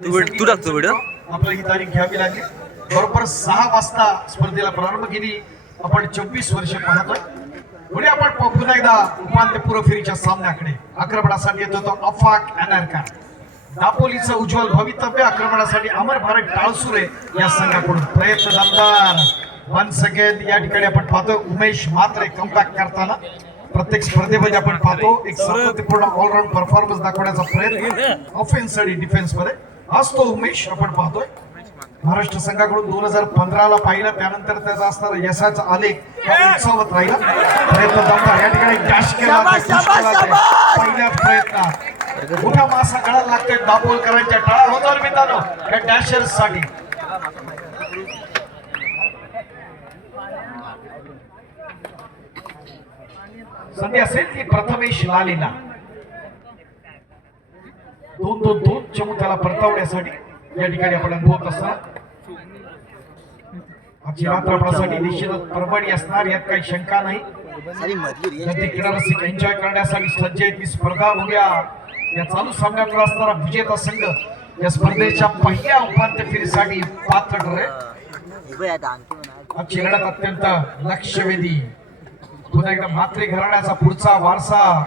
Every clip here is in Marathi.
तू टाकतो व्हिडिओ. आपल्याला ही तारीख घ्यावी लागली. बरोबर 6 वाजता स्पर्धेला प्रारंभ केली. आपण 24 वर्ष पाहतोय. पुढे आपण पुन्हा एकदा उपांत्यपूर्व फेरीच्या सामन्याकडे. आक्रमणासाठी येतो तो अफाक अनारका. दापोलीचं उज्ज्वल भवितव्य. आक्रमणासाठी अमर भारत टाळसुरे या संघाकडून प्रयत्न दमदार. वन्स अगेन या ठिकाणी आपण पाहतो उमेश मात्रे कमबॅक करताना. प्रत्येक स्पर्धेमध्ये आपण पाहतो एक सातत्यपूर्ण ऑलराऊंड परफॉर्मन्स दाखवण्याचा प्रयत्न ऑफेन्स आणि डिफेन्स मध्ये आज तो उमेश आपण पाहतोय. महाराष्ट्र संघाकडून 2015 ला पाहिलं, त्यानंतर त्याचा असणारा यशाचा आलेख उंचावत राहिला. प्रयत्न दमदार या ठिकाणी डॅश केला. पहिल्याच प्रयत्नात मोठा मासा गळायला लागतोय दापोलकरांच्या टाळा होणार मित्रांनो या डॅशर्स साठी. संधी असेल की प्रथमेश लालेला 2-2-2 चमू त्याला परतवण्यासाठी या ठिकाणी आपण अनुभवत असताना आजची रात्र आपल्यासाठी निश्चितच परवडी असणार यात काही शंका नाही. क्रीडारसिक एन्जॉय करण्यासाठी सज्ज आहेत. ही स्पर्धा बघूया या चालू सामन्यात असणारा विजेता संघ या स्पर्धेच्या पहिल्या उपांत्य फेरीसाठी पात्र ठरेल. आजची लढत अत्यंत लक्षवेधी. पुन्हा एकदा म्हात्रे घराण्याचा पुढचा वारसा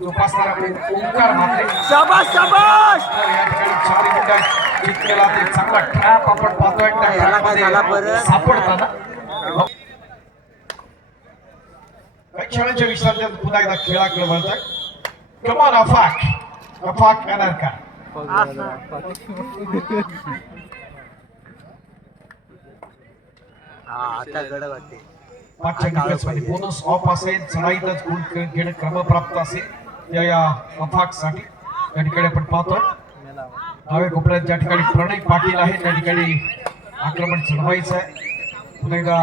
जोपासणारा ओंकार म्हात्रे. या ठिकाणी 4 विकेट जिंकलेला ते चांगला ट्रॅप आपण पाहतोय सापडताना. काही क्षणांच्या विश्रांतीत पुन्हा एकदा खेळाकडे वळतोय. कमान अफाक अनारका. आता गड वाटते. पाचच्या डिफेन्समध्ये बोनस ऑफ असेल, चढाईतच गुण घेणं क्रमप्राप्त असेल या अफाक साठी. या ठिकाणी आपण पाहतोय डाव्या कोपऱ्यात ज्या ठिकाणी प्रणय पाटील आहे त्या ठिकाणी आक्रमण चढवायचं आहे. पुन्हा एकदा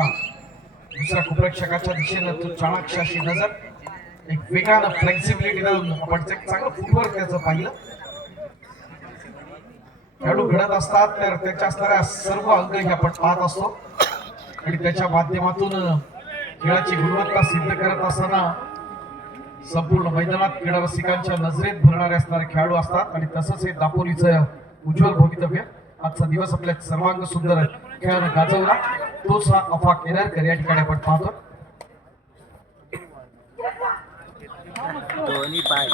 दुसऱ्या कोपरक्षकाच्या दिशेनं तो चाणक्य अशी नजर एक वेगानं फ्लेक्सिबिलिटी देऊन आपण चांगलं फुटवर्क त्याचं पाहिलं. खेळाडू घडत असतात तर त्याच्या असणाऱ्या सर्व अंग हे आपण पाहत असतो आणि त्याच्या माध्यमातून खेळाची गुणवत्ता सिद्ध करत असताना संपूर्ण मैदानात क्रीडा रसिकांच्या नजरेत भरणारे असणारे खेळाडू असतात आणि तसंच हे दापोलीचं उज्ज्वल भवितव्य. आजचा दिवस आपल्या सर्वांग सुंदर खेळानं गाजवला तोच हा अफाक एनारकर या ठिकाणी आपण पाहतो. दोन्ही पाय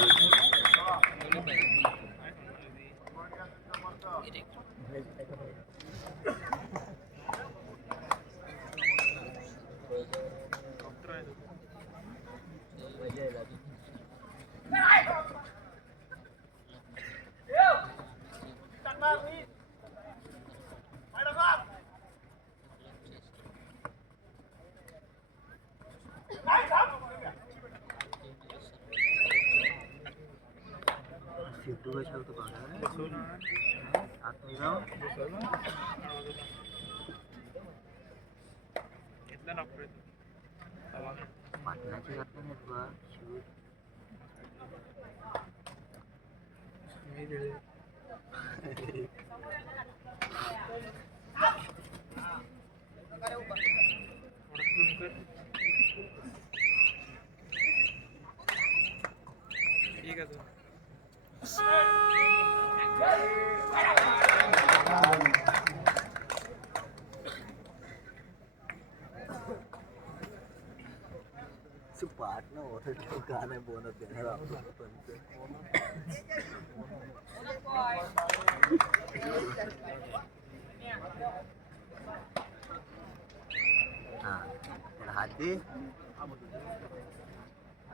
पार्टनर होतं गाणं बोलत देणार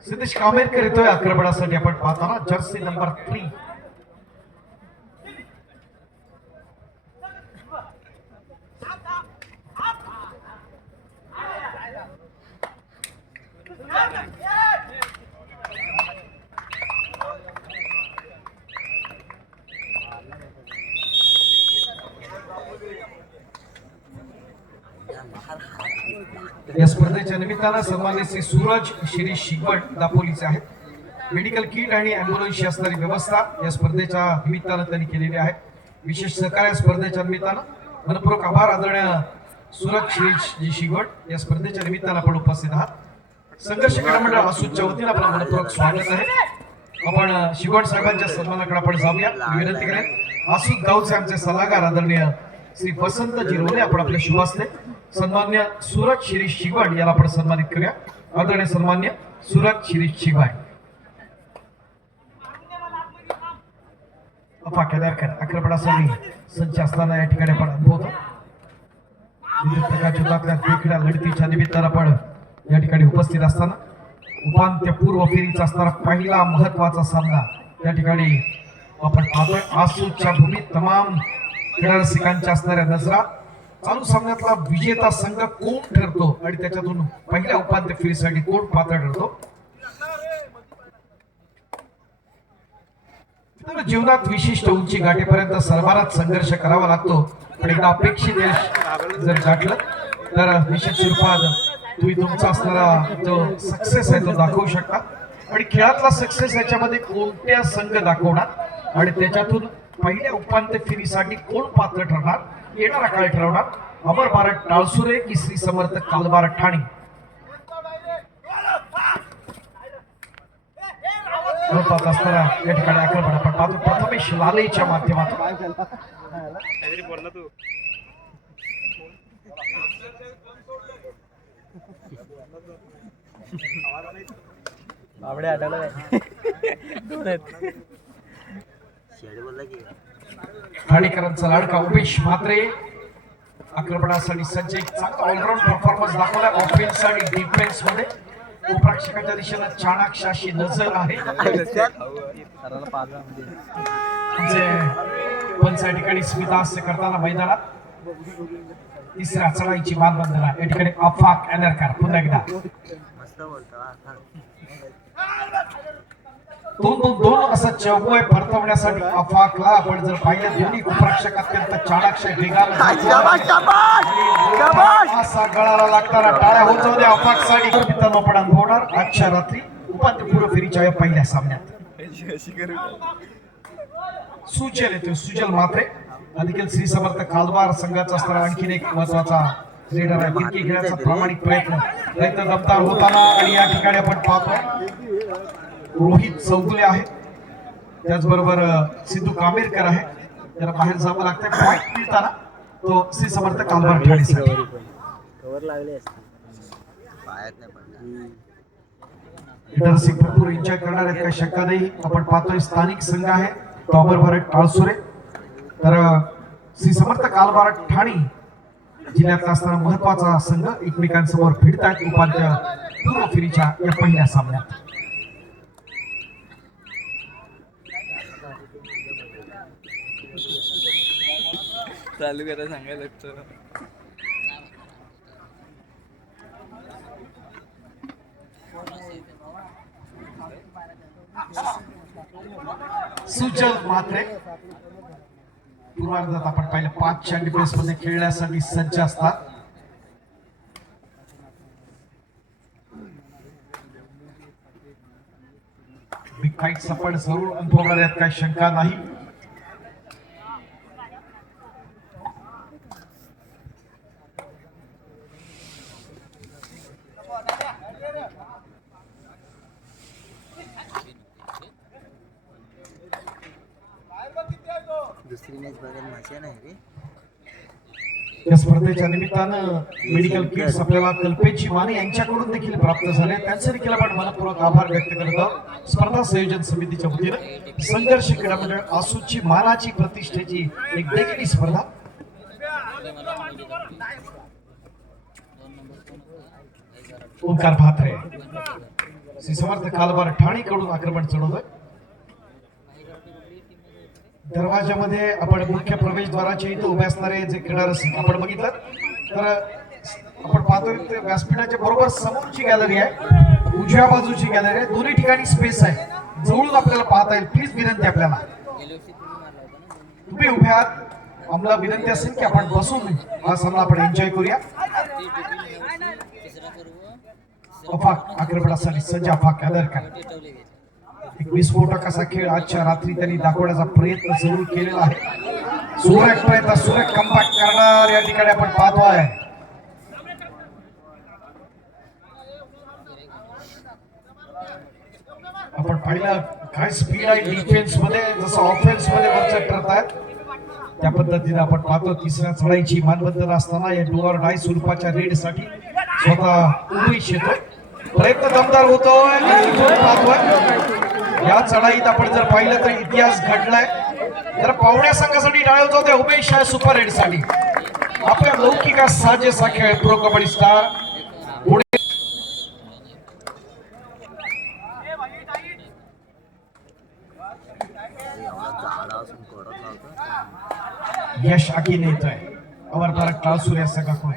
सिद्धेश कामेरकर येतोय आक्रमणासाठी आपण पाहताना. जर्सी नंबर 3 या स्पर्धेच्या निमित्तानं सन्माननीय श्री सूरज श्री शिगवण दापोलीचे आहेत. मेडिकल किट आणि अँब्युलन्सची असणारी व्यवस्था या स्पर्धेच्या निमित्तानं त्यांनी केलेली आहे. विशेष सहकार्य स्पर्धेच्या निमित्तानं मनपूर्वक आभार. आदरणीय सूरज श्री शिगवण या स्पर्धेच्या निमित्तानं आपण उपस्थित आहात. संघर्ष क्रीडा मंडळ आसूच्या वतीनं आपलं मनपूर्वक स्वागत आहे. आपण शिगवण साहेबांच्या सन्मानाकडे आपण जाऊया. विनंती करेन आसूद गावचे आमचे सल्लागार आदरणीय श्री वसंत जिरोले आपण आपल्या शुभ हस्ते सन्मान्य सूरज शिरीष शिगवाड याला आपण सन्मानित करूया. आदरणीय सन्मान्य सूरज शिरीष शिगवाड. केदारकर आक्रमणासाठी सज्ज असताना या ठिकाणी आपण अनुभवतो. विविध प्रकारच्या वेगळ्या लढतीच्या निमित्तानं आपण या ठिकाणी उपस्थित असताना उपांत्यपूर्व फेरीचा असणारा पहिला महत्वाचा सामना या ठिकाणी आपण पाहतोय. आसूच्या भूमीत तमाम क्रीडारसिकांच्या असणाऱ्या नजरा चालू सामन्यातला विजेता संघ कोण ठरतो आणि त्याच्यातून पहिल्या उपांत्य फेरीसाठी कोण पात्र ठरतो. जीवनात विशिष्ट उंची गाठीपर्यंत सर्वांनाच संघर्ष करावा लागतो, पण एकदा अपेक्षित यश जर गाठलं तर निश्चित स्वरूपात तुम्ही तुमचा असणारा जो सक्सेस आहे तो दाखवू शकता. आणि खेळातला सक्सेस याच्यामध्ये कोणत्या संघ दाखवणार आणि त्याच्यातून पहिल्या उपांत्य फेरीसाठी कोण पात्र ठरणार येणारा काळ ठरवणार. अमर भारत टाळसुरे की श्री समर्थ कालबार ठाणे असणारा या ठिकाणी आक्रमण आपण पाहतो. प्रथमेश लालेच्या माध्यमातून ठाणेकरांचा लाडका उमेश म्हात्रे आक्रमणासाठी सज्ज. एक चांगला ऑलराऊंड परफॉर्मन्स दाखवला ऑफेन्स आणि डिफेन्स मध्ये. प्रेक्षकांच्या दिशेनं चाणाक्ष अशी नजर आहे. पंच या ठिकाणी स्मिताहास्य करताना मैदानात तिसऱ्या चढाईची मानबंधना या ठिकाणी अफाक एनरकर पुन्हा एकदा दोन असं चौकोय परतवण्यासाठी अफाकला आपण जर पाहिलं दोन्ही प्रेक्षक अत्यंत चाणाक्ष वेगाने असा गळाला लागणारा टाळ्या होत जाऊ द्या अफाकसाठी. मित्रांनो आपण अनुभवणार आजच्या रात्री उपांत्यपूर्व फेरीच्या या पहिल्या सामन्यात. सुजल येतो सुजल मात्रे देखील श्री समर्थ कालबार संघाचा असणारा आणखीन एक महत्वाचा लीडर आहे. फिरकी खेळाचा प्रामाणिक प्रयत्न दमदार होताना आणि या ठिकाणी आपण पाहतोय रोहित चौगुले आहे, त्याचबरोबर सिद्धू कामेरकर आहे. त्याला बाहेर जावं लागतंय पॉईंट मिळताना तो श्री समर्थ कालबार ठाणेसाठी. भरपूर एन्जॉय करणार आहेत काही शंका नाही. आपण पाहतोय स्थानिक संघ आहे तो अमर भारत टाळसुरे, तर श्री समर्थ कालबार ठाणे जिल्ह्यातला असणारा महत्वाचा संघ एकमेकांसमोर भिडतायत उपांत्य पूर्व फेरीच्या या पहिल्या सामन्यात. चालू करा सांगायला लागतं. सुजल म्हात्रे पूर्वार्धात आपण पाहिलं 5 डिफेन्स मध्ये खेळण्यासाठी सज्ज असतात. बिग फाईट आपण जरूर अनुभवणार यात काही शंका नाही. दुसरी मॅच बघायला मजा नाही रे. या स्पर्धेच्या निमित्तानं मेडिकल किट्स आपल्याला कल्पेची माने यांच्याकडून देखील प्राप्त झाले. त्यांचे देखील आपण मनपूर्वक आभार व्यक्त करत आहोत. स्पर्धा संयोजन समितीच्या वतीने संघर्ष क्रीडा मंडळ आसूची मानाची प्रतिष्ठेची एक देखील स्पर्धा ओंकार भात्रे श्री समर्थ कालबार ठाणे कडून आक्रमण चढवतोय. दरवाजामध्ये आपण मुख्य प्रवेशद्वाराच्या इथे उभे असणारे जे क्रीडा रसिक आपण बघितलं तर आपण पाहतोय व्यासपीठाच्या बरोबर समोरची गॅलरी आहे, उजव्या बाजूची गॅलरी आहे, दोन्ही ठिकाणी स्पेस आहे, जवळून आपल्याला पाहता येईल. प्लीज विनंती आपल्याला तुम्ही उभ्या आहात आम्हाला विनंती असेल की आपण बसून हा सामना आपण एन्जॉय करूया. अफाक आक्रमणासाठी सज्ज अफाक एनरकर एक विस्फोटक असा खेळ आजच्या रात्री त्यांनी दाखवण्याचा प्रयत्न जरूर केलेला आहे. सुरेख प्रयत्न सुरेख कमबॅक करणार या ठिकाणी आपण पाहतोय. आपण पाहिलं काय स्पीड आहे डिफेन्स मध्ये जसं ऑफेन्स मध्ये वरचढ ठरतायत. त्या पद्धतीने आपण पाहतो तिसऱ्या चढाईची मानबंधन असताना या डू ऑर डाय स्वरूपाच्या रेड साठी स्वतः उमेश येतोय. प्रयत्न दमदार होतोय आणि तो पाहतोय. या चढाईत आपण जर पाहिलं तर इतिहास घडलाय. तर पावण्या संघासाठी डाळ होतो उमेश आहे सुपर रेड साठी. आपल्या लौकिका साजेसा खेळ प्रो कबड्डी स्टार पुढे यश आखीने येतोय. अवर परत टाळ सूर्य सगळा कोण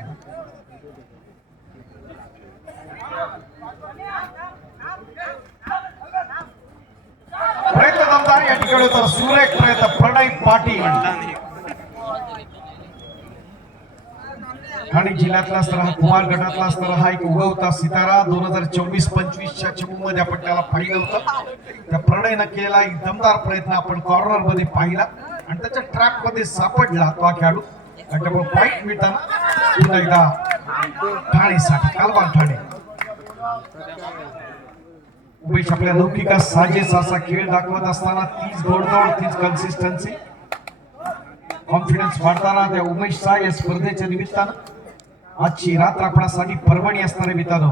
प्रयत्न दमदार या ठिकाणी होता. सुरेख प्रयत्न प्रणय पाटील ठाणे जिल्ह्यातला असताना हा कुमार गटातला असताना हा एक उगवता सितारा 2024-25च्या चमू मध्ये आपण त्याला पाहिलं होतं. त्या प्रणयनं केलेला एक दमदार प्रयत्न आपण कॉर्नर मध्ये पाहिला आणि त्याच्या ट्रॅप मध्ये सापडला तो हा खेळाडू. त्याच्यामुळे पॉईंट मिळताना पुन्हा एकदा ठाणेसाठी कालवार ठाणे. उमेश आपल्या लौकिका साजेस असा खेळ दाखवत असताना तीच घोडदौड तीच कन्सिस्टन्सी कॉन्फिडन्स वाढताना त्या उमेशचा या स्पर्धेच्या निमित्तानं आजची रात्र आपणासाठी पर्वणी असणारे मित्रांनो.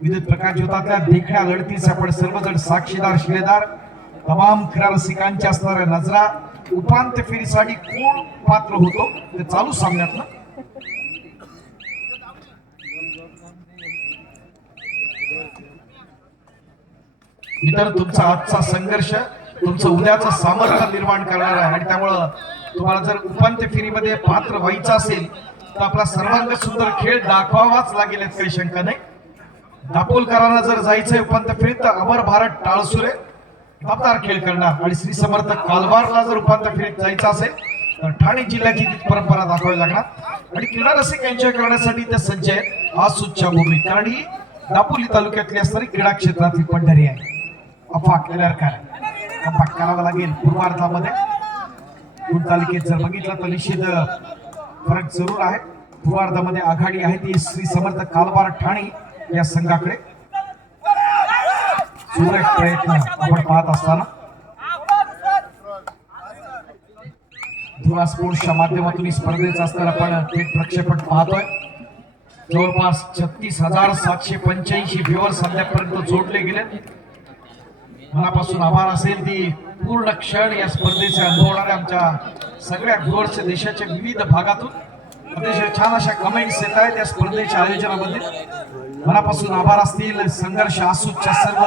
विद्युत प्रकाश ज्योतातल्या देखण्या लढतीचे आपण सर्वजण साक्षीदार शिलेदार. तमाम क्रीडा रसिकांच्या असणाऱ्या नजरा उपांत्य फेरीसाठी कोण पात्र होतो ते चालू सामन्यातनं मित्र तुमचा आजचा संघर्ष तुमचं उद्याचं सामर्थ्य निर्माण करणार आहे. आणि त्यामुळं तुम्हाला जर उपांत्य फेरीमध्ये पात्र व्हायचं असेल तर आपला सर्वांग सुंदर खेळ दाखवावाच लागेल यात काही शंका नाही. दापोलकरांना जर जायचंय उपांत्य फेरीत तर अमर भारत टाळसुरे दमदार खेळ करणार. आणि श्री समर्थ कालवारला जर उपांत्य फेरीत जायचं असेल तर ठाणे जिल्ह्याची ती परंपरा दाखवावी लागणार. आणि क्रीडा रसिक एन्जॉय करण्यासाठी ते सज्ज आहेत आसूच्या भूमी. कारण ही दापोली तालुक्यातली असणारी क्रीडा क्षेत्रातली पंढरी आहे. अफाक कंपाक करावा लागेल पूर्वार्धामध्ये. गुण तालुक्यात जर बघितलं तर निश्चित फरक जरूर आहे. पूर्वार्धामध्ये आघाडी आहे ती श्री समर्थ कालवार ठाणे या संघाकडे. सुरेख प्रयत्न आपण पाहत असताना धुरा स्पोर्ट्सच्या माध्यमातून स्पर्धेचा असताना आपण थेट प्रक्षेपण पाहतोय. जवळपास 36,785 व्ह्युअर्स सध्यापर्यंत जोडले गेले. मनापासून आभार असेल ती पूर्ण क्षण या स्पर्धेचे अनुभवणाऱ्या आमच्या सगळ्या व्ह्युअर्सच्या देशाच्या विविध भागातून अतिशय छान अशा कमेंट्स येत आहेत या स्पर्धेच्या आयोजनामध्ये. मनापासून आभार असतील संघर्ष आसूच्या सर्व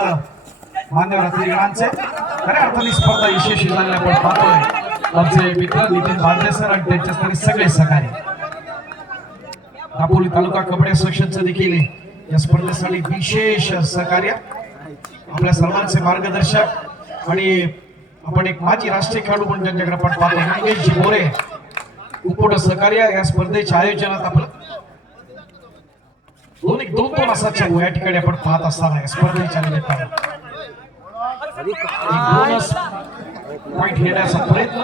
मान्यवर अतिथीगणांचे. खऱ्या अर्थाने स्पर्धा यशस्वी झालेली आपण पाहतोय. आमचे मित्र नितीन बांदे सर आणि त्यांच्या सगळे सहकारी. दापोली तालुका कबड्डी असोसिएशनचं देखील या स्पर्धेसाठी विशेष सहकार्य. आपल्या सर्वांचे मार्गदर्शक आणि आपण एक माजी राष्ट्रीय खेळाडू म्हणून त्यांच्याकडे आपण पाहतो नागेशजी मोरे खूप मोठं सहकार्य या स्पर्धेच्या आयोजनात. आपलं दोन असा चमू या ठिकाणी आपण पाहत असताना या स्पर्धेच्या निमित्ताने बोनस पॉईंट घेण्याचा प्रयत्न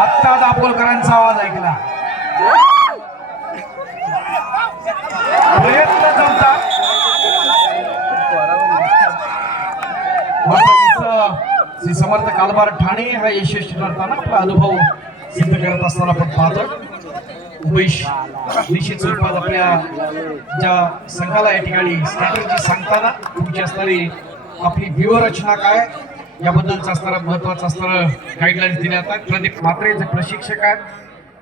आत्ता दापोलकरांचा आवाज ऐकला. प्रयत्न जमता श्री समर्थ कालबार ठाणे हा यशस्वी ठरताना आपला अनुभव सिद्ध करत असताना आपण पाहतो. उमेश निश्चित स्वरूपात आपल्या ज्या संघाला या ठिकाणी स्ट्रॅटेजी सांगताना तुमची असणारी आपली व्यूहरचना काय याबद्दलचा असणारा महत्वाचा असणारा गाईडलाईन्स दिल्या जातात. प्रदीप म्हात्रे जे प्रशिक्षक आहेत,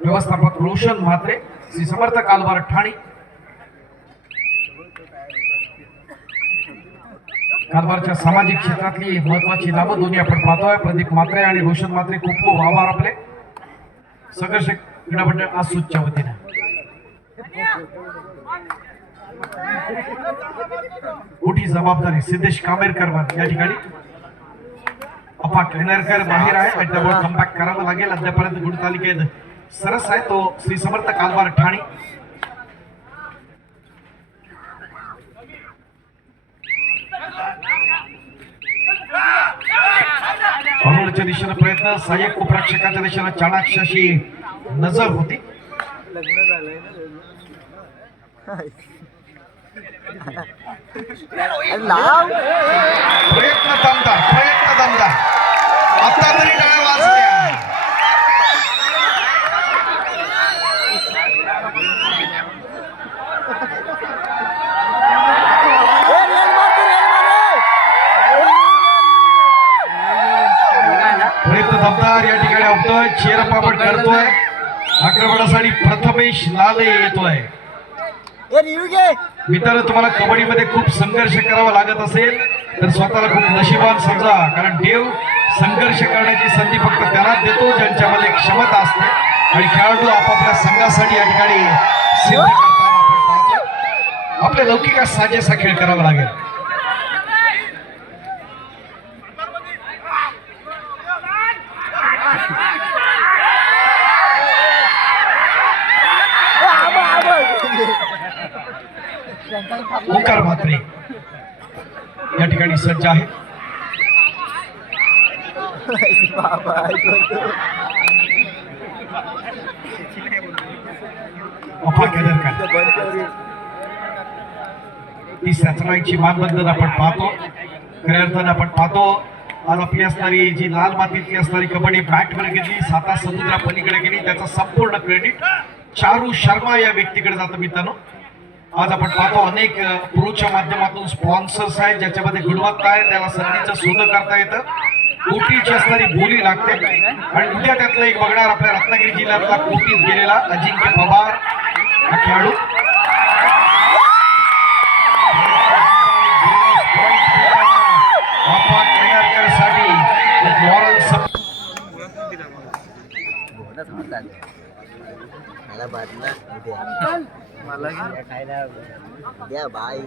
व्यवस्थापक रोशन म्हात्रे, श्री समर्थ कालबार ठाणे. कालबारच्या सामाजिक क्षेत्रातली महत्वाची नावं दोन्ही आपण पाहतोय. प्रदीप म्हात्रे आणि रोशन म्हात्रे खूप खूप आभार आपले. संघर्ष क्रीडा मंडळ आसूच्या वतीने मोठी जबाबदारी सिद्धेश कामेरकर या ठिकाणी. अपा केनरकर बाहेर आहे आणि त्यामुळे कमबॅक करावं लागेल. अद्यापर्यंत गुण तालिकेत सरस आहे तो श्री समर्थ कालबार ठाणे. फॉरवर्डच्या दिशेने प्रयत्न, सहाय्यक उपरक्षकाच्या दिशेने चाणाक्षाशी नजर होती. लग्न झालंय ना लाव प्रयत्न दमदार आता तरी काय वाचल्या प्रयत्न दमदार या ठिकाणी होतोय चेरपापड करतोय आक्रमणासाठी प्रथमेश लाले येतोय मित्रांनो तुम्हाला कबड्डीमध्ये खूप संघर्ष करावा लागत असेल तर स्वतःला खूप नशिबान समजा कारण देव संघर्ष करण्याची संधी फक्त त्यालाच देतो ज्यांच्यामध्ये क्षमता असते आणि खेळाडू आपापल्या संघासाठी या ठिकाणी सिद्ध करताना आपण पाहतो आपल्या लौकिक साजेसा खेळ करावा लागेल ओंकार म्हात्रे या ठिकाणी सज्ज आहे तिसऱ्या चढाईची मानबंधन आपण पाहतो खऱ्या अर्थाने आपण पाहतो आज आपली असणारी जी लाल मातीतली असणारी कबड्डी बॅटवर गेली साता समुद्रा पलीकडे गेली त्याचा संपूर्ण क्रेडिट चारू शर्मा या व्यक्तीकडे जातं मित्रांनो आज आपण पाहतो अनेक प्रोच्या माध्यमातून स्पॉन्सर्स आहेत ज्याच्यामध्ये गुणवत्ता आहे त्याला संधीचं सोनं करता येतं कोटीची असणारी बोली लागते आणि उद्या त्यातलं एक बघणार आपल्या रत्नागिरी जिल्ह्यातला कोटीत गेलेला अजिंक्य पवार हा खेळाडू मला खायला द्या बाई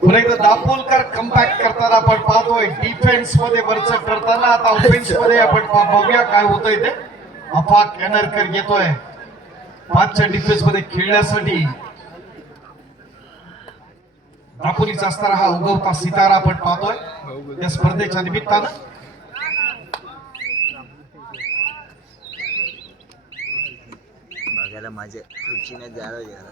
पुन्हा एकदा दापोलकर कमबॅक करताना आपण पाहतोय डिफेन्स मध्ये वरच करताना आता ऑफेन्स मध्ये आपण बघूया काय होतंय ते अफाक केनरकर येतोय 5च्या डिफेन्स मध्ये खेळण्यासाठी दापोलीचा असणारा हा उगवता सितारा आपण पाहतोय त्या स्पर्धेच्या निमित्तानं बघायला माझ्या खुर्चीने जायला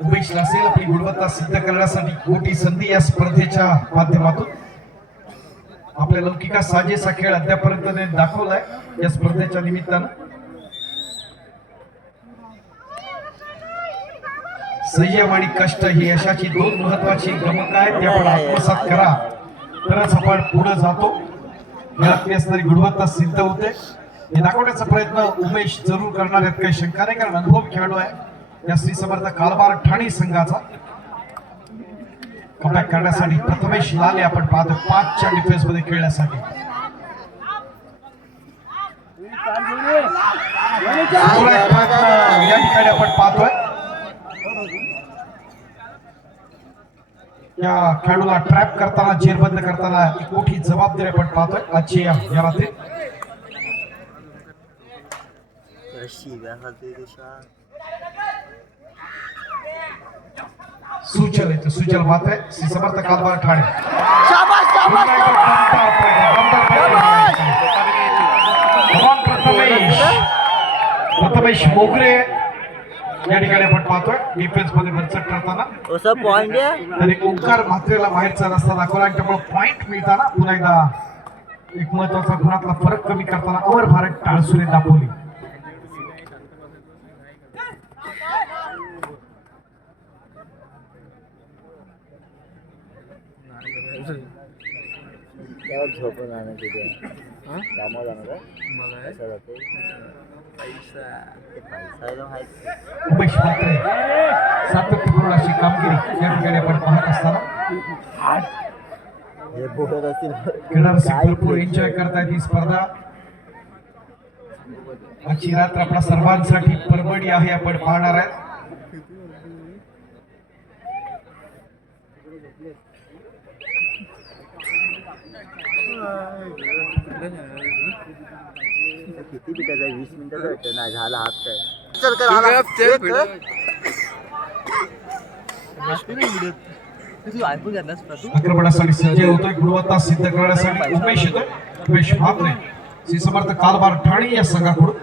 उमेश लासेल आपली गुणवत्ता सिद्ध करण्यासाठी मोठी संधी या स्पर्धेच्या माध्यमातून आपल्या लौकिका साजेसा खेळ अद्यापर्यंत दाखवलाय या स्पर्धेच्या निमित्तानं संयम आणि कष्ट ही यशाची दोन महत्वाची गमक आहेत ते आपण आत्मसात करा तरच आपण पुढे जातो घरातली असणारी गुणवत्ता सिद्ध होते हे दाखवण्याचा प्रयत्न उमेश जरूर करणार आहेत काही शंका नाही कारण अनुभव खेळाडू आहे या श्री समर्थ कालबार ठाणे संघाचा कमबॅक करण्यासाठी प्रथमेश लाले आपण पाहतो 5च्या डिफेन्स मध्ये खेळण्यासाठी या ठिकाणी आपण पाहतोय या खेळाडूला ट्रॅप करताना जेरबंद करताना एक मोठी जबाबदारी आपण पाहतोय आजची या रात्री सुचल मात्र श्री समर्थ कालबार ठाणे प्रथमेश मोगरे या ठिकाणी आपण पाहतोय डिफेन्स मध्ये वरचढ करताना तरी ओंकार म्हात्रेला बाहेरचा रस्ता दाखवला आणि त्यामुळे पॉइंट मिळताना पुन्हा एकदा एक महत्वाचा गुणातला फरक कमी करताना अमर भारत टाळसुरे दापोली झोपून आणा तिथे कामावर जाणार मला जाते उमेश म्हात्रे सातत्यपूर्ण अशी कामगिरी या ठिकाणी आपण पाहत असताना खेळाडू भरपूर एन्जॉय करतायत ही स्पर्धा आजची रात्र आपल्या सर्वांसाठी परबडी आहे आपण पाहणार आहे किती बिटाचा 20 मिनिटाचा नाही झाला हात काय चल कर आक्रमणासाठी सज्ज होतोय, गुणवत्ता सिद्ध करण्यासाठी उमेश येतोय. उमेश म्हात्रे श्री समर्थ कालबार ठाणे या संघाकडून.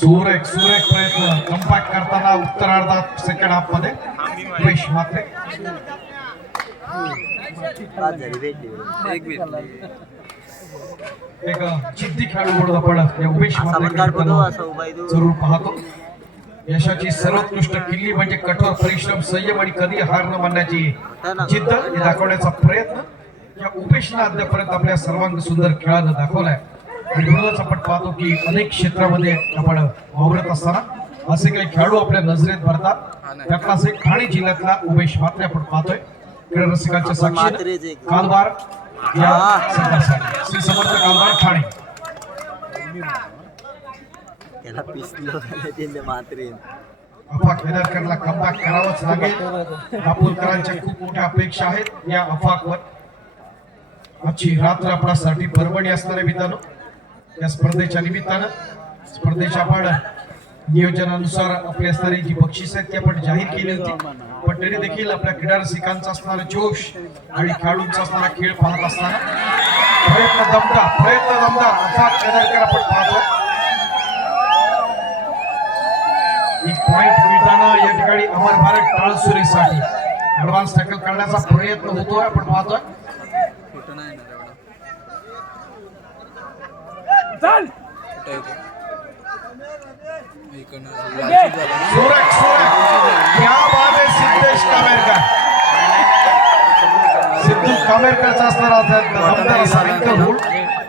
सुरेख प्रयत्न कम्पॅक्ट करताना उत्तरार्धात सेकंड हाफ मध्ये उमेश म्हात्रे. एक जिद्दी खेळाडू म्हणून आपण या उमेश म्हात्रे जरूर पाहतो. यशाची सर्वोत्कृष्ट किल्ली म्हणजे कठोर परिश्रम, संयम आणि कधी हार न मानण्याची जिद्द हे दाखवण्याचा प्रयत्न या उमेशनं अद्यापर्यंत आपल्या सर्वांग सुंदर खेळानं दाखवलाय. आणि म्हणूनच आपण पाहतो की अनेक क्षेत्रामध्ये आपण वावरत असताना असे काही खेळाडू आपल्या नजरेत भरतात. त्यातलाच एक ठाणे जिल्ह्यातला उमेश म्हात्रे आपण पाहतोय. क्रीडा रसिकांच्या साक्षीने कालबार या संघासाठी श्री समर्थ कालबार ठाणे. अफाक केदारकरला कमबॅक करावंच लागेल. दापोलकरांच्या खूप मोठ्या अपेक्षा आहेत या अफाकवर. आजची रात्र आपल्यासाठी पर्वणी असणाऱ्या मित्रांनो, या स्पर्धेच्या निमित्तानं स्पर्धेच्या आपण नियोजनानुसार आपली असणारी जी बक्षीस आहेत ती आपण जाहीर केली होती. पण तरी देखील आपल्या क्रीडा रसिकांचा असणारा जोश आणि खेळाडूंचा असणारा खेळ पाहत असताना प्रयत्न दमदार अफाक केदारकर आपण पाहतोय. एक पॉइंट मिळताना या ठिकाणी अमर भारत टाळसुरेसाठी ऍडव्हान्स टॅकल करण्याचा प्रयत्न होतोय आपण पाहतोय. सिद्धू कामेरकरचा असणारा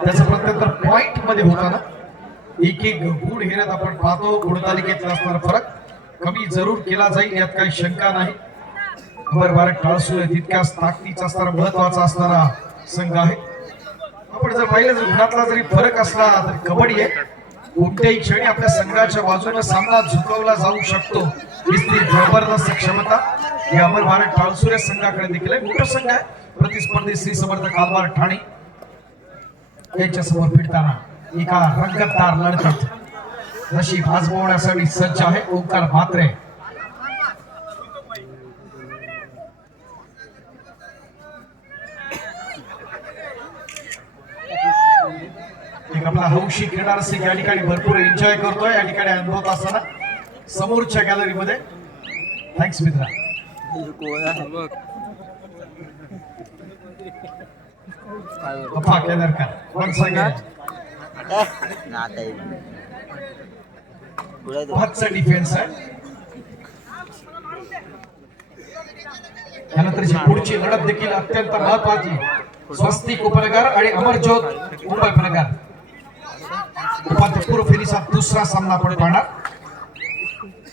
त्याचा प्रत्यंतर पॉइंट मध्ये होताना एक गुण हेरत आपण पाहतो. गुणतालिकेतला असणारा फरक कमी जरूर केला जाईल यात काही शंका नाही. अमर भारत टाळसुरे तितक्याच ताकदीचा असणारा महत्वाचा असणारा संघ आहे. आपण जर पाहिलं जर गुणातला जरी फरक असला तरी कबड्डी आहे. कोणत्याही क्षणी आपल्या संघाच्या बाजूने सामना झुकवला जाऊ शकतो. इतकी जबरदस्त क्षमता या अमर भारत टाळसुरे संघाकडे देखील आहे. मोठा संघ आहे. प्रतिस्पर्धी श्री समर्थ कालबार ठाणे यांच्या समोर भिडताना एका रंगतदार लढतीत नशीब आजमावण्यासाठी सज्ज आहे ओंकार म्हात्रे. एक आपला हौशी क्रीडा रसिक या ठिकाणी भरपूर एन्जॉय करतोय. या ठिकाणी अनुभवत असताना समोरच्या गॅलरी मध्ये थँक्स मित्रा. डिफेन्स आहे. त्यानंतरची पुढची लढत देखील अत्यंत महत्वाची. स्वस्तिक उपनगर आणि अमरज्योत मुंबई उपनगर उपांत्यपूर्व फेरीचा दुसरा सामना आपण पाहणार.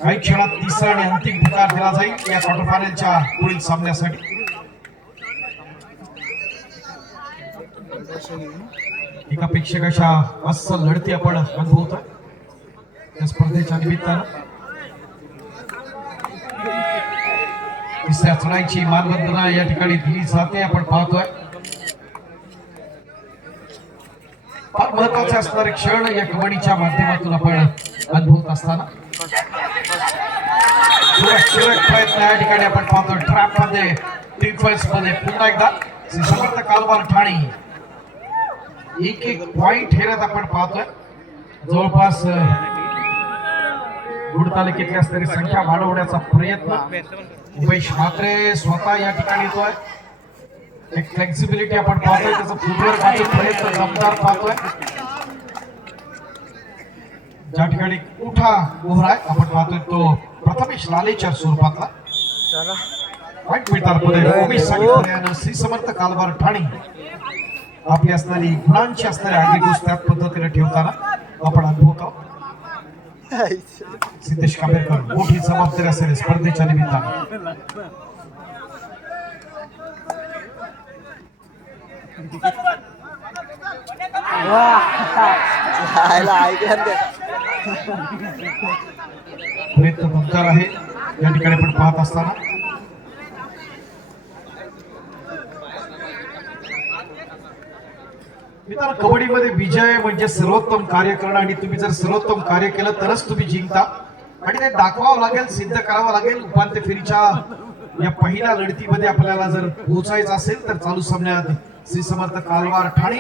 काही क्षणात तिसरा आणि अंतिम पुकार दिला जाईल या क्वार्टर फायनलच्या पुढील सामन्यासाठी. एकापेक्षा अशा अस्सल लढती आपण अनुभवतोय या स्पर्धेच्या निमित्तानं. तिसऱ्या चढाईची मानवंदना या ठिकाणी दिली जाते आपण पाहतोय. फार महत्वाचे असणारे क्षण या कबड्डीच्या माध्यमातून आपण अनुभवत असताना प्रयत्न या ठिकाणी आपण पाहतो. ट्रॅप मध्ये टिफल्स मध्ये पुन्हा एकदा समर्थ कालबार ठाणे एक पॉइंट हेरत आपण पाहतोय. जवळपास गुणतालिकेतली असणारी संख्या वाढवण्याचा प्रयत्न उमेश म्हात्रे स्वतः या ठिकाणी येतोय. एक फ्लेक्सिबिलिटी आपण पाहतोय. त्याचा फुटवर्क प्रयत्न दमदार पाहतोय. ज्या ठिकाणी उठा मोहरा आपण पाहतोय तो प्रथमेश लालेच्या स्वरूपातला पॉइंट मिळतात. उमेश सांगितलं श्री समर्थ कालबार ठाणे आपली असणारी गुणांची असणारी आगीगुस त्याच पद्धतीने ठेवताना आपण अनुभवतो. सिद्धेश कामेरकर मोठी जबाबदारी असेल स्पर्धेच्या निमित्ताने. प्रयत्न दमदार आहे या ठिकाणी आपण पाहत असताना. मित्रांनो, कबड्डीमध्ये विजय म्हणजे सर्वोत्तम कार्य करणं आणि तुम्ही जर सर्वोत्तम कार्य केलं तरच तुम्ही जिंकता आणि ते दाखवावं लागेल, सिद्ध करावं लागेल. उपांत्य फेरीच्या या पहिल्या लढतीमध्ये आपल्याला जर पोहोचायचं असेल तर चालू सामन्यात श्री समर्थ कालवार ठाणे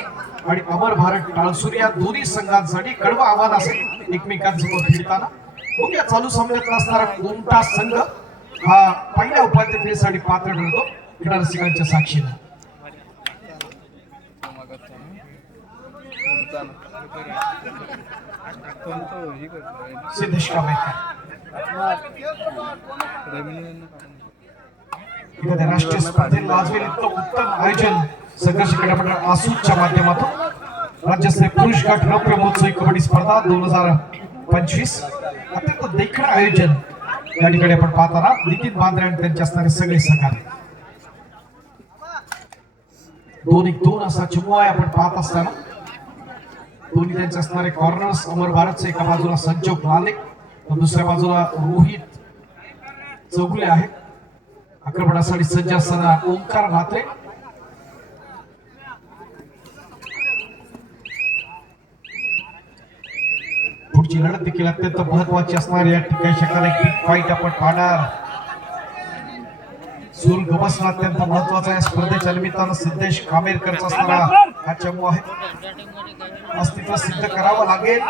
आणि अमर भारत टाळसुर या दोन्ही संघांसाठी कडवं आव्हान असेल एकमेकांसमोर फिरताना. मग या चालू सामन्यात असणारा कोणता संघ हा पहिल्या उपांत्य फेरीसाठी पात्र ठरतो क्रीडा रसिकांच्या साक्षीने. सिद्धेश कांबळेकर एखाद्या राष्ट्रीय स्पर्धेत लाजवेल इतकं उत्तम आयोजन संघर्ष क्रीडा मंडळ आसूच्या माध्यमातून राज्यस्तरीय पुरुष गट रौप्य महोत्सव कबड्डी स्पर्धा 2025 अत्यंत देखणं आयोजन या ठिकाणी आपण पाहताना नितीन बांद्रे आणि त्यांचे असणारे सगळे सहकारी 2-1-2 असा चमू आहे आपण पाहत असताना. दोन्ही त्यांचे असणारे कॉर्नर्स अमर भारतचे एका बाजूला संजोग लाले तर दुसऱ्या बाजूला रोहित चौगुले आहेत. आक्रमणासाठी सज्ज असताना ओंकार म्हात्रे. पुढची लढत देखील अत्यंत महत्वाची असणार. या ठिकाणी शकाने फाईट आपण पाहणार. सूर गमसणं अत्यंत महत्वाचा या स्पर्धेच्या निमित्तानं सिद्धेश कामेरकरचा असणारा हा चमू आहे. अस्तित्व सिद्ध करावं लागेल.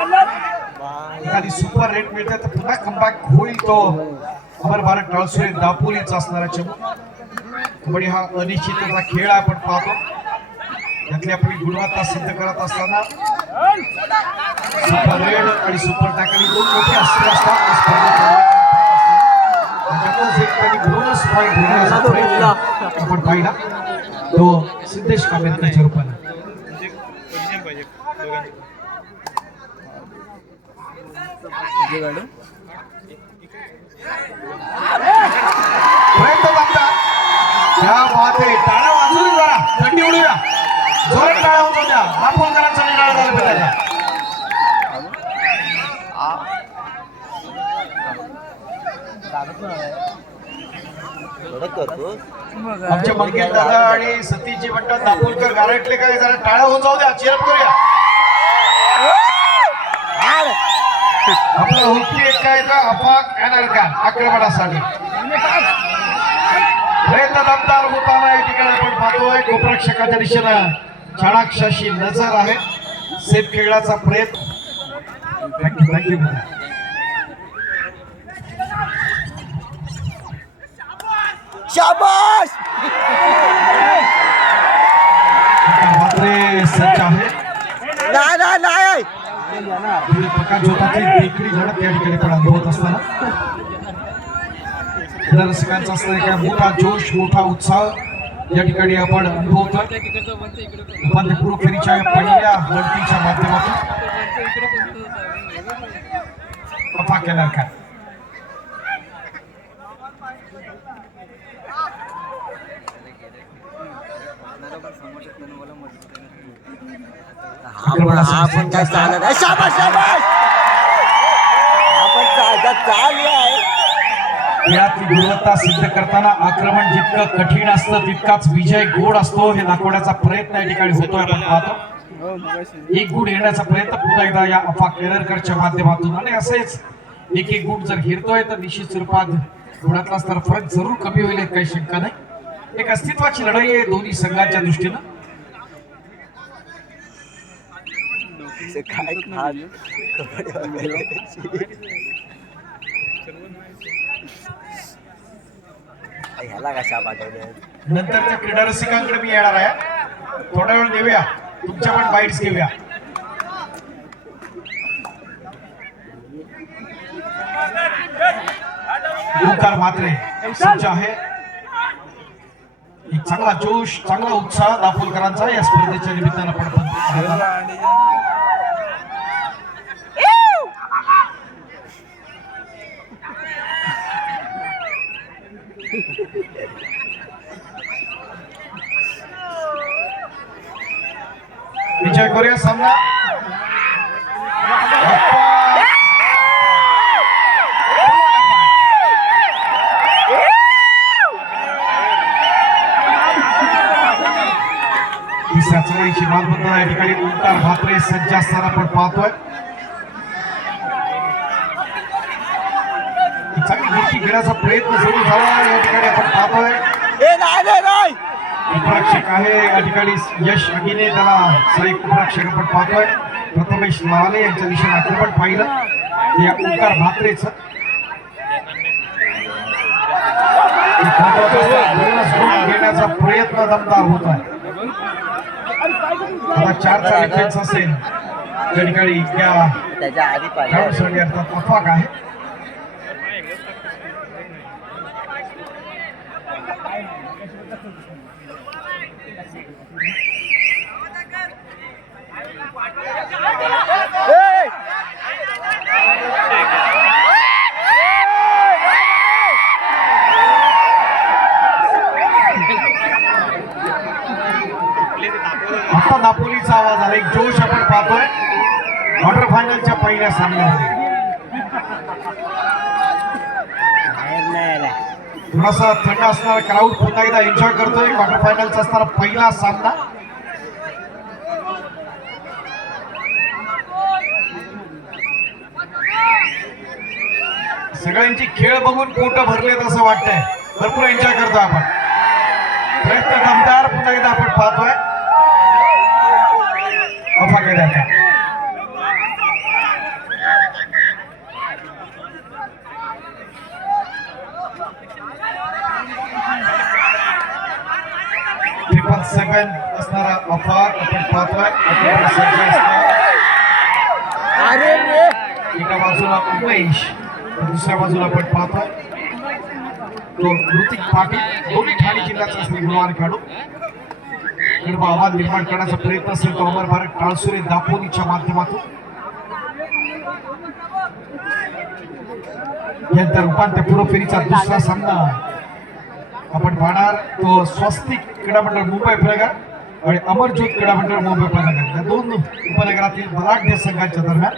एखादी सुपर रेट मिळते तर पुन्हा कमबॅक होईल तो अमर भारत टाळसुरे दापोलीचा असणारा चमू. कबड्डी हा अनिश्चिततेचा खेळ आपण पाहतो. यातली आपली गुणवत्ता सिद्ध करत असताना सुपर रेड आणि सुपर टॅकल दोन मोठे अस्त्र असतात. बोनस पॉईंट आपण पाहिला तो सिद्धेश कामेरकरच्या रूपाने. क्या बात आहे. टाळ्या वाजवून जरा थंडी उडूया. जोरात टाळ्या वाजवून द्या. दापोलकरांचा निराळा झाला पाहिजे. आमच्या मंगेश दादा आणि सतीशजी म्हणतात दापोलकर गारटले काय जरा टाळ्या होऊन जाऊ द्या. चेअरअप करूया. आपला हुक्की एक काय अफाक एनरकान आक्रमणासाठी प्रयत्न दमदार होताना या ठिकाणी आपण पाहतोय. गोप्रेक्षकाच्या दिशेनं चाणाक्षाशी नजर आहे. सेफ खेळण्याचा प्रयत्न. थँक्यू. शाबाश. मात्र सज्ज आहे. नाही प्रकाश जोताची देखणी लढत या ठिकाणी पण अनुभवत असताना रसिकांचा असणारा काय मोठा जोश मोठा उत्साह या ठिकाणी आपण अनुभवतोय. उपांत्यपूर्व फेरीच्या पहिल्या लढतीच्या माध्यमातून अफाक एनरकान. आपण काय चालत आहे. शाबाश शाबाश. आपण चाललोय. खेळातली गुणवत्ता सिद्ध करताना आक्रमण जितकं कठीण असतं तितकाच विजय गोड असतो हे दाखवण्याचा प्रयत्न या ठिकाणी होतोय. आपण पाहतो एक गुण येण्याचा प्रयत्न पुन्हा एकदा या अफाक एनरकरच्या माध्यमातून. आणि असेच एक गुण जर घेतोय तर निश्चित स्वरूपात गुणातला असणारा फरक जरूर कमी होईल काही शंका नाही. एक अस्तित्वाची लढाई आहे दोन्ही संघांच्या दृष्टीनं. ह्याला कशा पाठवले. नंतरच्या क्रीडा रसिकांकडे मी येणार आहे. थोडा वेळ देऊया. तुमच्या पण बाईट्स घेऊया. ओंकार म्हात्रे सज्ज आहे. एक चांगला जोश चांगला उत्साह दापोलकरांचा या स्पर्धेच्या निमित्तानं पडतो. विजय करूया सामना. तिसऱ्या चढाईची मालमत्ता या ठिकाणी ठिकाणी सज्ज असताना आपण पाहतोय चांगली गिरकी घेण्याचा प्रयत्न सुरू झाला या ठिकाणी आपण पाहतोय उपरक्षक आहे या ठिकाणी यश अगिने त्याला सही उपरक्षक आपण पाहतोय प्रथमेश लावाले यांच्या दिशेने आक्रमण पाहिलं या ओंकार म्हात्रेच घेण्याचा प्रयत्न दमदार होत आहे आता 4चा डिफेन्स असेल त्या ठिकाणी या खेळाडूसाठी अर्थात अफाक आहे आता दापोलीचा आवाज आला एक जोश आपण पाहतोय क्वार्टर फायनलच्या पहिल्या सामन्यामध्ये थोडासा थंड असणारा क्राऊड पुन्हा एकदा एन्जॉय करतोय क्वार्टर फायनलचा असणारा पहिला सामना सगळ्यांची खेळ बघून पोट भरलेत असं वाटतंय भरपूर एन्जॉय करतोय आपण प्रयत्न दमदार पुन्हा एकदा आपण पाहतोय अफाक आहे त्याचा ट्रिपल 7 असणारा अफाक आपण पाहतोय एका बाजूला उमेश दुसऱ्या बाजूला आपण पाहतोय तो ऋतिक पाटील दोन्ही ठाणे जिल्ह्याचा असणे गुणवान खेळाडू आवाज निर्माण करण्याचा प्रयत्न असेल तो अमर भारत टाळसुरे दापोलीच्या माध्यमातून नंतर उपांत्यपूर्व फेरीचा दुसरा सामना आपण पाहणार तो स्वस्तिक क्रीडा मंडळ मुंबई उपनगर आणि अमरज्योत क्रीडा मंडळ मुंबई उपनगर या दोन उपनगरातील बलाढ्य संघांच्या दरम्यान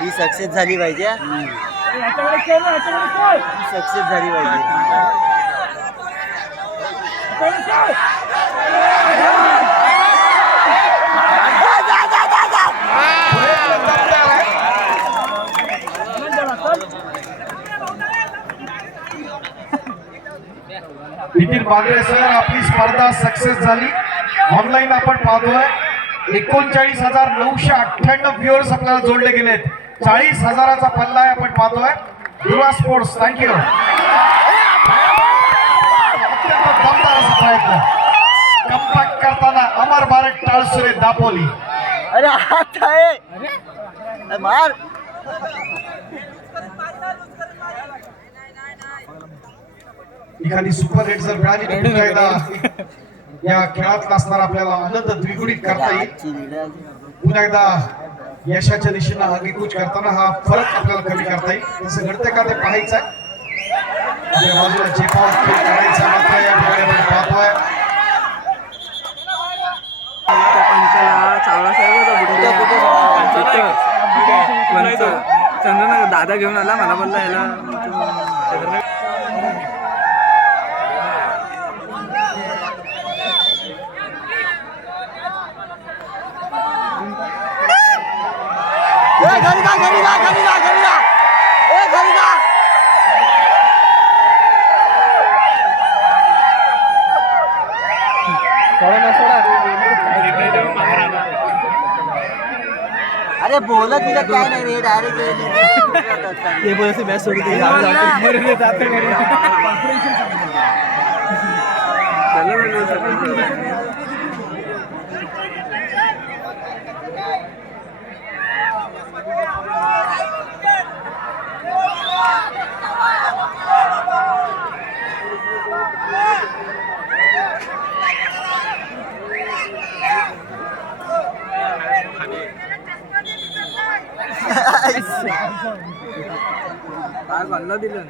ही सक्सेस झाली पाहिजे सक्सेस झाली पाहिजे नितीन बांद्रे सर आपली स्पर्धा सक्सेस झाली ऑनलाईन आपण पाहतोय 39,998 व्ह्युअर्स आपल्याला जोडले गेलेत 40,000चा पल्ला आहे आपण पाहतोय दुर्वा स्पोर्ट्स थँक्यू अत्यंत दमदार असा प्रयत्न कमबॅक करताना अमर भारत टाळसुरे दापोली अरे हात आहे मार एखादी सुपर हिट जर मिळाली तर पुन्हा एकदा या खेळात असणारा आपल्याला आनंद द्विगुणित करता येईल पुन्हा एकदा यशाच्या दिशेने आगेकूच करताना हा फरक आपल्याला कमी करता येईल तसं घडतंय का ते पाहायचं आहे या बाजूला झेपावत खेळ करायचा मात्र या ठिकाणी आपण पाहतोय चंद्रनगर दादा घेऊन आला मला बोलला याला अरे बोला तिला काय नाही रे डायरेक्ट ये बोल से मॅच सोडून दे काय बांधला दिलं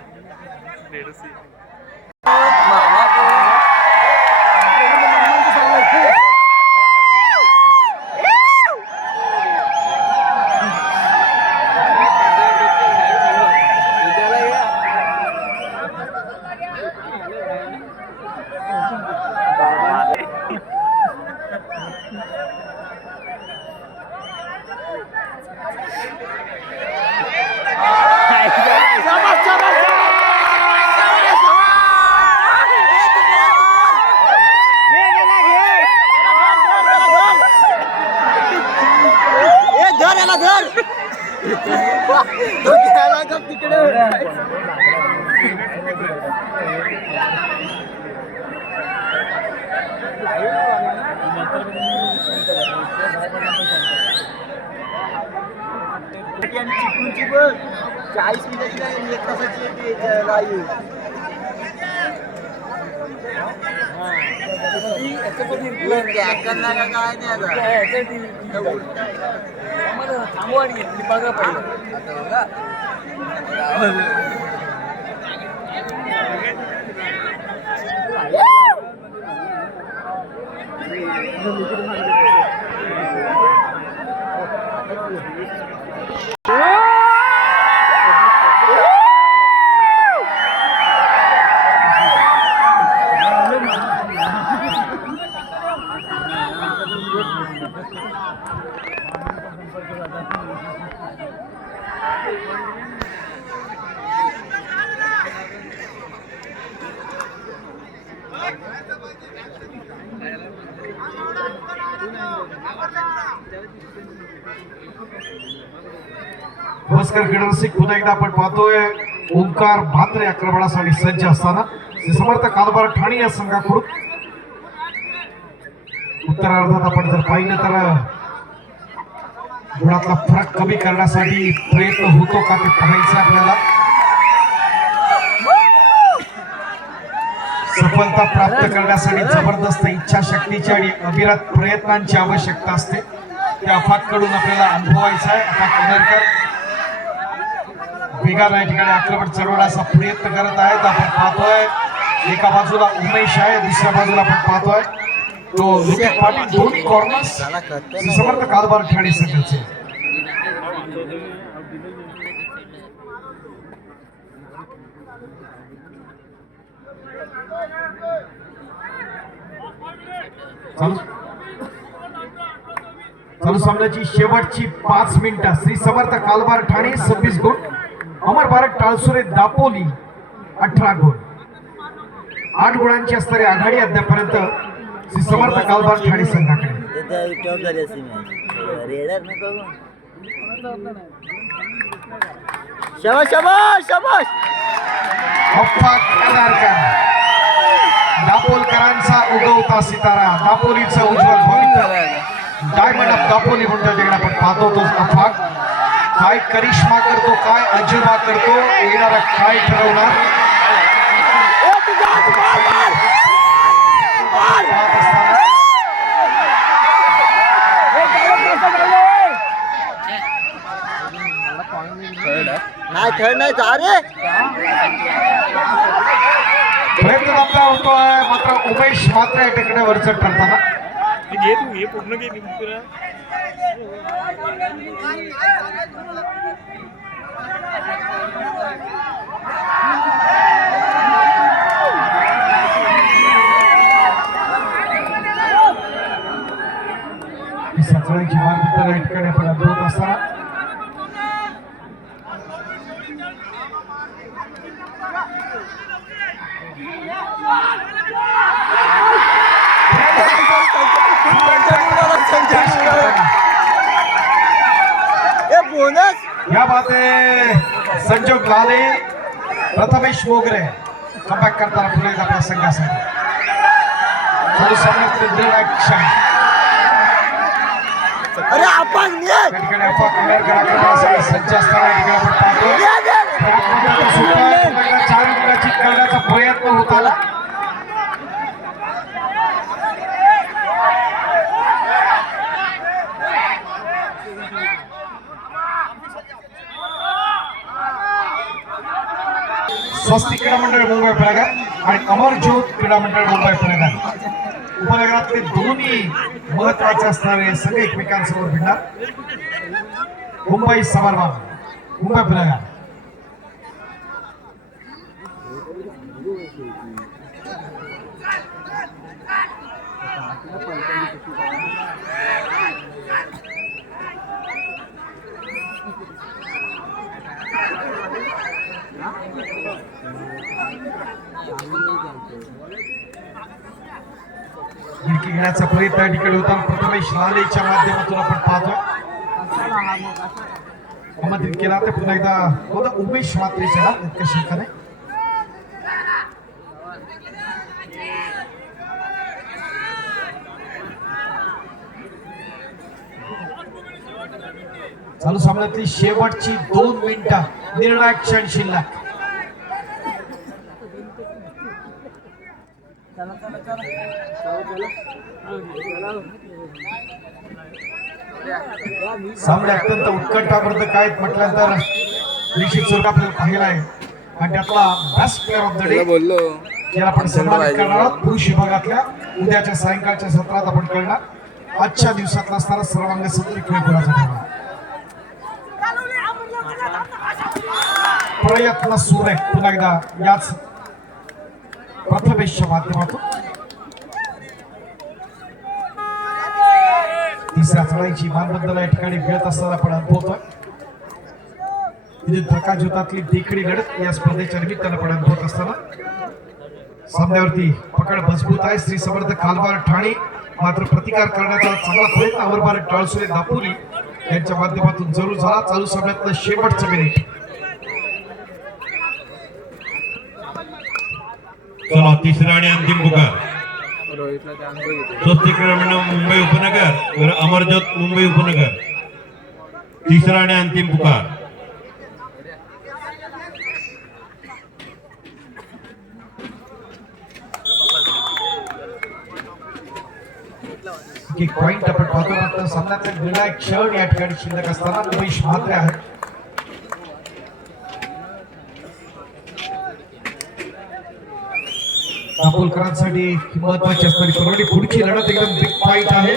तो खेळायला का तिकडे चिकूनची बघ 40 मिनिटाची नाही 1 तासाची येते लाईव्ह करणार काय नाही आता भास्कर गिडरसिक पुन्हा एकदा आपण पाहतोय ओंकार भात्रे आक्रमणासाठी सज्ज असताना समर्थ कालबार ठाणे या संघाकडून उत्तरार्धात आपण जर पाहिलं तर गुणातला फरक कमी करण्यासाठी प्रयत्न होतो का ते पाहायचं आपल्याला सफलता प्राप्त करण्यासाठी जबरदस्त इच्छाशक्तीची आणि अविरत प्रयत्नांची आवश्यकता असते त्या अफाककडून आपल्याला अनुभवायचं आहे अफाक उदरकर वेगाला या ठिकाणी आक्रमण चढवण्याचा प्रयत्न करत आहेत आपण पाहतोय एका बाजूला उमेश आहे दुसऱ्या बाजूला आपण पाहतोय तो विकेट पाटील दोन कॉर्नर्स समर्थ कालबार ठाणे संघाचे चालू सामन्याची शेवटची 5 मिनिटं श्री समर्थ कालबार ठाणे 26 गुण अमर भारत टाळसुरे दापोली 18 गुण 8 गुणांची असणारी आघाडी अद्यापर्यंत श्री समर्थ कालबार ठाणे संघाकडे शाबाश शाबाश शाबाश दापोलकरांचा उगवता सितारा दापोलीचा उज्ज्वल भविष्य डायमंड ऑफ दापोली म्हणतात तिकडे आपण पाहतो तो अफाक काय करिश्मा करतो काय अजूबा करतो येणारा काय ठरवणार नाही थर्ड नाही जा रे प्रयत्न आपला होतोय मात्र उमेश मात्र या ठिकाणी वरचढ करताना पूर्ण घे सकाळची मार्ग या ठिकाणी आपण अनुभवत असताना बोनस क्या बात है संजोग लाले प्रथमेश मोगरे कमबॅक करताना पुन्हा एकदा आपल्या संघासाठी चालू सामन्यात दृढ ऍक्शन अरे आपण या ठिकाणी अफाक उदरकर आक्रमणासाठी सज्ज असताना या ठिकाणी आपण पाहतो 4 गुणाची करण्याचा प्रयत्न होत आला स्वस्तिक क्रीडा मंडळ मुंबई प्रगार आणि अमर ज्योत क्रीडा मंडळ मुंबई प्रगार उपनगरातले दोन्ही महत्वाचे असणारे सगळे एकमेकांसमोर भिडणार मुंबई समरवा मुंबई प्रगार गिरकी घेण्याचा प्रयत्न या ठिकाणी होता प्रथमेश लालेच्या माध्यमातून आपण पाहतो आमंत्रित केला ते पुन्हा एकदा होता उमेश मात्रेचा हात इतक्या शिल्काने चालू सामन्यातली शेवटची 2 मिनिटं निर्णायक क्षण शिल्लक. सामने अत्यंत उत्कंठावर्धक आहेत म्हटल्यानंतर निश्चित स्वरूपात आपल्याला पाहिला आहे आणि त्यातला best player of the day बोललो याला आपण सन्मानित करणार आहोत. पुरुष विभागातल्या उद्याच्या सायंकाळच्या सत्रात आपण करणार. आजच्या दिवसातला असणारा सर्वांग सत्र खेळ कोणाचा ठरणार. प्रयत्न सुरू आहे पुन्हा एकदा याच प्रथमेशच्या माध्यमातून. तिसऱ्या चढाईची मानबंदला या ठिकाणी मिळत असताना आपण अनुभवतोय. प्रकाश जुतातली देखणी लढत या स्पर्धेच्या निमित्तानं आपण अनुभवत असताना सामन्यावरती पकड मजबूत आहे. श्री समर्थ कालवार ठाणे मात्र प्रतिकार करण्याचा चांगला प्रयत्न अमरबार टाळसुरे दापोली यांच्या माध्यमातून जरूर झाला. चालू सामन्यातलं शेवटचं मिनिट. चला तिसरा आणि अंतिम पुकार. रोहितला चान्स घेतला. स्वस्तिक क्रीडा मुंबई उपनगर व अमरज्योत मुंबई उपनगर. तिसरा आणि अंतिम पुकार. एक पॉइंट आपण पाहतो मात्र सामन्यातले निर्णायक क्षण या ठिकाणी शिल्लक असताना उमेश म्हात्रे आहे. दापोलकरांसाठी महत्वाची असणारी परवडी पुढची लढत एकदम बिग फाईट आहे.